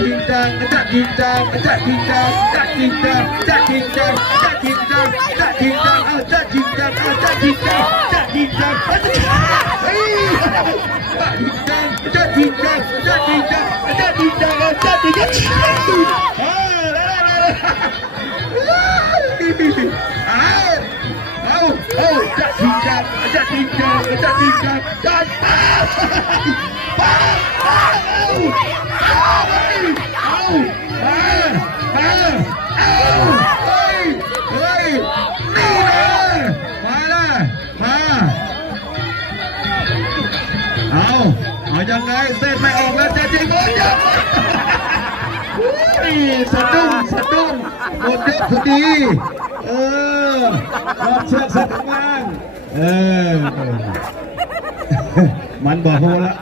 จริงจังจะจริงจังจะจริงจังจะจริงจังจะจริงจังจะจริงจังจะจริงจังจะจริงจังจะจริงจังจะจริงจังเฮ้ยจะจริงจังจะจริงจังจะจริงจังจะจริงจังเอาจะจริงจังจะจริงจังจะจริงจังจะเอายังไงเส้นไม่ออกแล้วจะจริงโอ้ยสะดุ้งหมดยกพอดีรอบเชือกสักข้างมันบอกโหละ